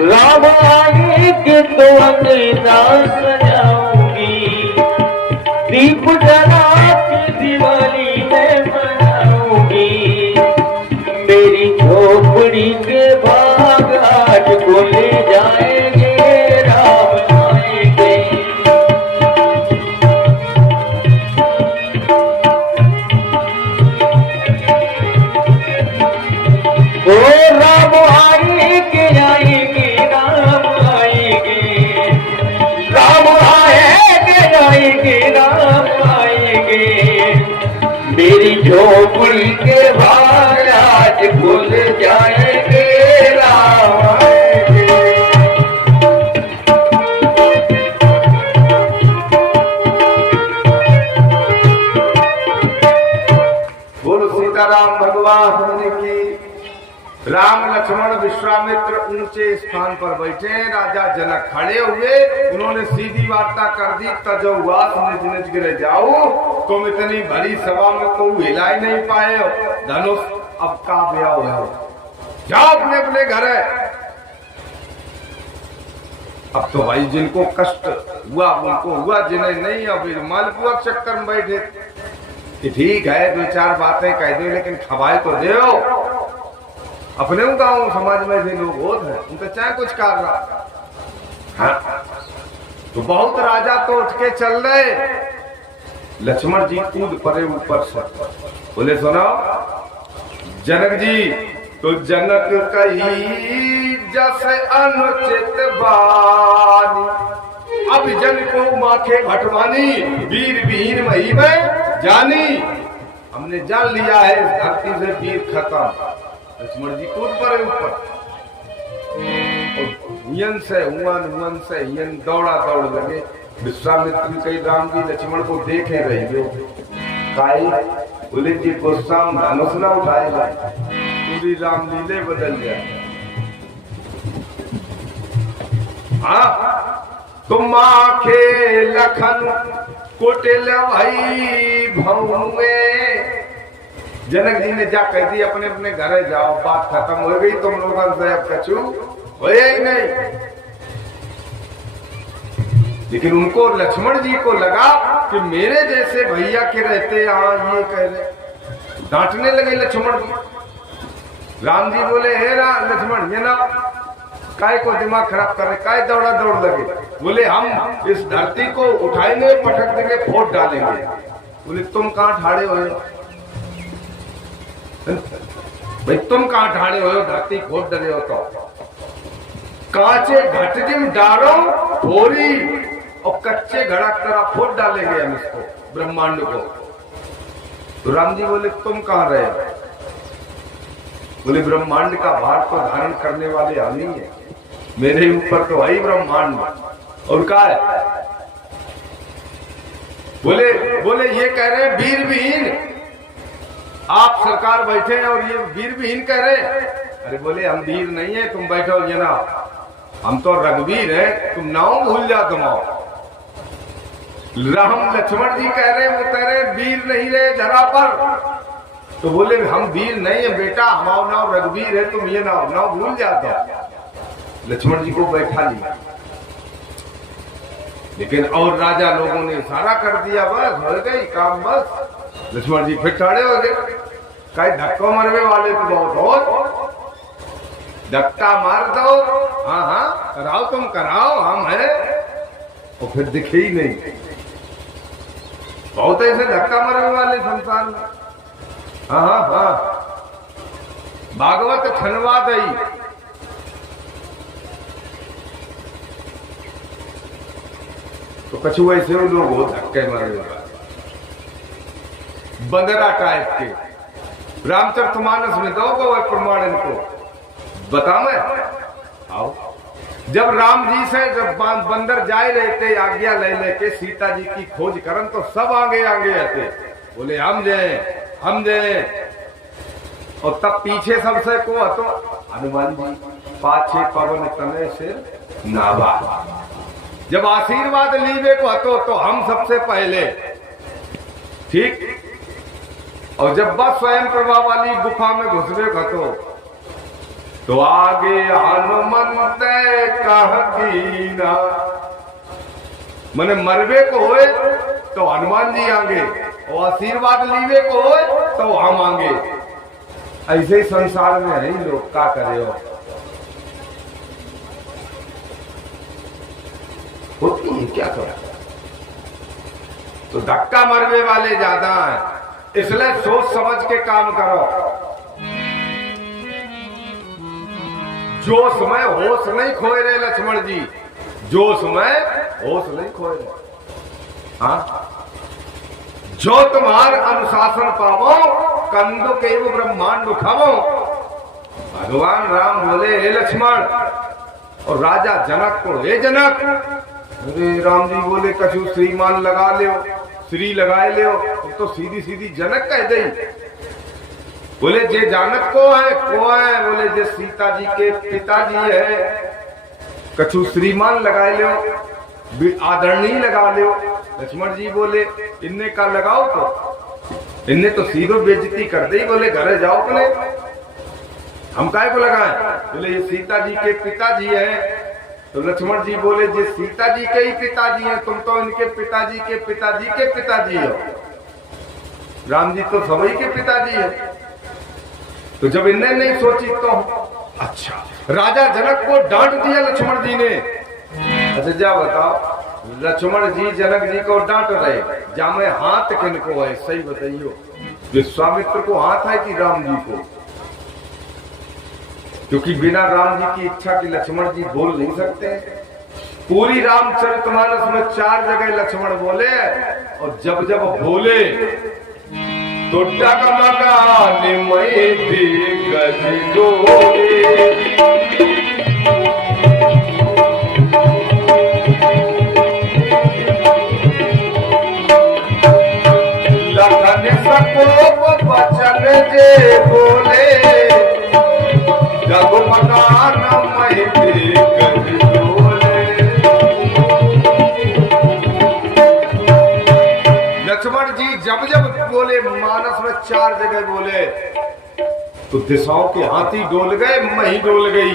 राम आएंगे तो अंधेरा सजाऊंगी, दीप जला के दिवाली में मनाऊंगी। मेरी झोपड़ी के भाग आज बोले जाएंगे, राम आएंगे। ओ राम आएंगे, आएंगे राम आएंगे, राम आएंगे, आएंगे राम आएंगे। मेरी झोपड़ी के भाग आज खुल जाएंगे, राम आएंगे। बोलो सीताराम भगवान की। राम लक्ष्मण विश्वामित्र ऊंचे स्थान पर बैठे, राजा जनक खड़े हुए। उन्होंने सीधी वार्ता कर दी, तजौवास निज निज गिरे जाओ। तुम इतनी बड़ी सभा में कोई हिला ही नहीं पाए हो, धनुष अब का ब्याह है, जाओ अपने अपने घर है। अब तो भाई जिनको कष्ट हुआ उनको हुआ, जिन्हें नहीं अभी मालपुआ चक्कर में बैठे कि ठीक है दो चार बातें कह दो लेकिन खवाए तो दो। अपने गांव समाज में भी लोग होते हैं, उनका चाहे कुछ कर रहा। हाँ? तो बहुत राजा तो उठ के चल रहे, लक्ष्मण जी कूद पड़े ऊपर से, बोले सुनो जनक जी, तो जनक कही जैसे अनुचित बानी, अब जन को माथे भटवानी, वीर विहीन मही में जानी। हमने जान लिया है इस धरती से वीर खत्म। लक्ष्मण जी कूद पड़े ऊपर, हुयन से हुअन से हियन दौड़ा दौड़ लगे। विश्वामित्र कही राम जी लक्ष्मण को देखे रही हो, काई बोले जी गुस्सा धनुष न उठाएगा, पूरी राम लीले बदल गया। हाँ तुम आखे लखन कुटिल भई भौवे। जनक जी ने जा कह दी अपने अपने घर जाओ, बात खत्म हो गई, तुम लोगों से अब कछु हो ही नहीं। लेकिन उनको लक्ष्मण जी को लगा कि मेरे जैसे भैया के रहते यहाँ ये कह रहे, डांटने लगे लक्ष्मण जी। राम जी बोले हे लक्ष्मण ये ना काय को दिमाग खराब कर रहे, काय दौड़ा दौड़ लगे। बोले हम इस धरती को उठाएंगे, पटक देंगे, फोड़ डालेंगे। बोले तुम कहाँ ठाड़े हुए भाई, तुम कहाँ ठाड़े हो, धरती खोद डले हो। तो कांचे घट जिम डारो भोरी और कच्चे घड़ा तरह फोड़ डालेंगे हम इसको, ब्रह्मांड को। तो राम जी बोले तुम कहाँ रहे? बोले ब्रह्मांड का भार तो धारण करने वाले हम ही है, मेरे ऊपर तो है ब्रह्मांड। और क्या है? बोले ये कह रहे वीर विहीन, आप सरकार बैठे हैं और ये वीर विहीन कह रहे। अरे बोले हम वीर नहीं है, तुम बैठो ये ना, हम तो रघुवीर हैं, तुम नाम भूल जाओ तुम। राम लक्ष्मण जी कह रहे, वो कह रहे वीर नहीं रहे धरा पर। तो बोले हम वीर नहीं है बेटा, हमारा नाम रघुवीर है, तुम ये नाम भूल जाते। लक्ष्मण जी को बैठा लिया, लेकिन और राजा लोगों ने इशारा कर दिया, बस हो गई काम बस। लक्ष्मण जी फिर ठाड़े हो गए, कई धक्का मरवे वाले तो बहुत हो, धक्का मार दो, हाँ हाँ कराओ तुम कराओ, हम है। और फिर दिखे ही नहीं, बहुत ऐसे धक्का मरवे वाले संसार में। हाँ हाँ हाँ, भागवत खनवा दई। तो कछु ऐसे लोग हो धक्के मारे वाले, बंदरा टाइप के। रामचरितमानस में दोगे वह प्रमाण इनको बता मैं आओ। जब राम जी से जब बंदर जाए रहते आज्ञा ले लेके सीता जी की खोज करन, तो सब आगे आगे आते, बोले हम जाए। और तब पीछे सबसे को तो हनुमान जी पाछे पवन तने से नावा। जब आशीर्वाद लीवे को हतो तो हम सबसे पहले, ठीक। और जब बस स्वयं प्रभा वाली गुफा में घुसवे खतो तो आगे हनुमंत कह कीना। मने मरवे को होए तो हनुमान जी आगे और आशीर्वाद लीवे को होए तो हम आगे। ऐसे ही संसार में है लोग, क्या करे हो, होती है क्या करें। तो धक्का मरवे वाले ज्यादा हैं, इसलिए सोच समझ के काम करो। जोश में होश नहीं खोए रहे लक्ष्मण जी, जोश में होश नहीं खोए रहे। हाँ, जो तुम्हार अनुशासन पावो कंदो के वो ब्रह्मांड उठावो। भगवान राम बोले हे लक्ष्मण, और राजा जनक को हे जनक। अरे राम जी बोले कछु श्रीमान लगा ले, श्री लगाए ले, तो सीधी सीधी जनक कह दे। बोले जे जानक को है बोले जे सीता जी के पिताजी है, कछु श्रीमान लगाए लो, आदरणीय लगा लो। लक्ष्मण जी बोले इनने का लगाओ, तो इनने तो सीधो बेइज्जती कर दी। बोले घरे जाओ, बोले हम काय को लगाए, बोले ये सीता जी के पिताजी है। तो लक्ष्मण जी बोले जे सीता जी के ही पिताजी हैं, तुम तो इनके पिताजी के पिताजी के पिताजी हो। राम जी तो सभी के पिताजी है। तो जब इनने नहीं सोची तो अच्छा, राजा जनक को डांट दिया लक्ष्मण जी ने। अच्छा जा बताओ, लक्ष्मण जी जनक जी को डांट रहे, जामे हाथ किनको है, सही बताइयो। विश्वामित्र को हाथ है कि राम जी को? क्योंकि बिना राम जी की इच्छा की लक्ष्मण जी बोल नहीं सकते। पूरी रामचरितमानस में 4 जगह लक्ष्मण बोले, और जब जब बोले तो डगमगाने में दिग्गज डोले। लखन सकोप बचन जे बोले, डगमगाने में दिग्गज डोले। लक्ष्मण जी जब जब बोले, मानस में 4 जगह बोले, तो दिशाओं के हाथी डोल गए, मही डोल गई।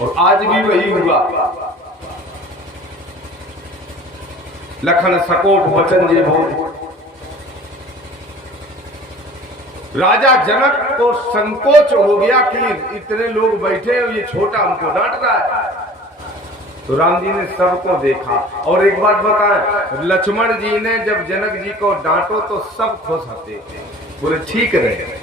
और आज भी वही हुआ। लखन सकोप वचन जे बोले। राजा जनक को संकोच हो गया कि इतने लोग बैठे और ये छोटा हमको डांट रहा है। तो राम जी ने सबको देखा। और एक बात बताएं, लक्ष्मण जी ने जब जनक जी को डांटो तो सब खुश होते थे, बोले ठीक रहे।